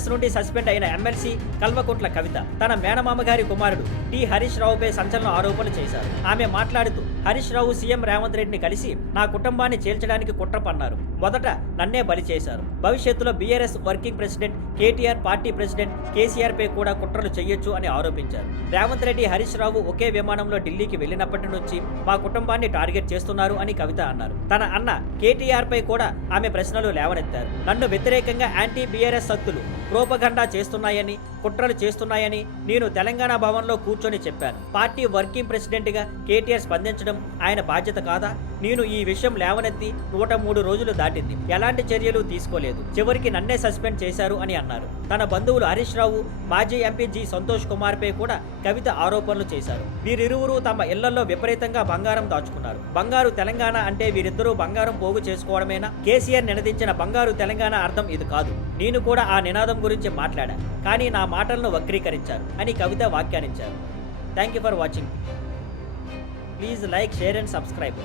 BRS నుండి suspend అయిన MLC Kalvakuntla Kavitha తన మేనమామ గారి కుమారుడు టి హరీష్ రావుపై సంచలన ఆరోపణలు చేశారు. ఆమె మాట్లాడుతూ హరీష్ రావు సీఎం రేవంత్ రెడ్డిని కలిసి నా కుటుంబాన్ని చేల్చడానికి కుట్ర పన్నారు. మొదట నన్నే బలి చేశారు. భవిష్యత్తులో BRS working president KTR, party president KCR పై కూడా కుట్రలు చేయొచ్చు అని ఆరోపించారు. రేవంత్ రెడ్డి, హరీష్ రావు ఒకే విమానంలో ఢిల్లీకి వెళ్లినప్పటి నుంచి మా కుటుంబాన్ని టార్గెట్ చేస్తున్నారు అని కవిత అన్నారు. తన అన్న కేటీఆర్ పై కూడా ఆమె ప్రశ్నలు లేవనెత్తారు. నన్ను వ్యతిరేకంగా యాంటీ బీఆర్ఎస్ శక్తులు ప్రోపగండా చేస్తున్నాయని, కుట్రలు చేస్తున్నాయని నేను తెలంగాణ భవన్లో కూర్చొని చెప్పాను. పార్టీ వర్కింగ్ ప్రెసిడెంట్ గా కేటీఆర్ స్పందించడం ఆయన బాధ్యత కాదా? నేను ఈ విషయం లేవనెత్తి 103 రోజులు దాటింది. ఎలాంటి చర్యలు తీసుకోలేదు. చివరికి నన్నే సస్పెండ్ చేశారు అని అన్నారు. తన బంధువులు హరీష్ రావు, మాజీ ఎంపీ జి సంతోష్ కుమార్ పై కూడా కవిత ఆరోపణలు చేశారు. వీరిరువురు తమ ఇళ్లలో విపరీతంగా బంగారం దాచుకున్నారు. బంగారు తెలంగాణ అంటే వీరిద్దరూ బంగారం పోగు చేసుకోవడమేనా? కేసీఆర్ నినదించిన బంగారు తెలంగాణ అర్థం ఇది కాదు. నేను కూడా ఆ నినాదం గురించి మాట్లాడా, కానీ నా మాటలను వక్రీకరించారు అని కవిత వ్యాఖ్యానించారు. Thank you for watching. Please like, share and subscribe.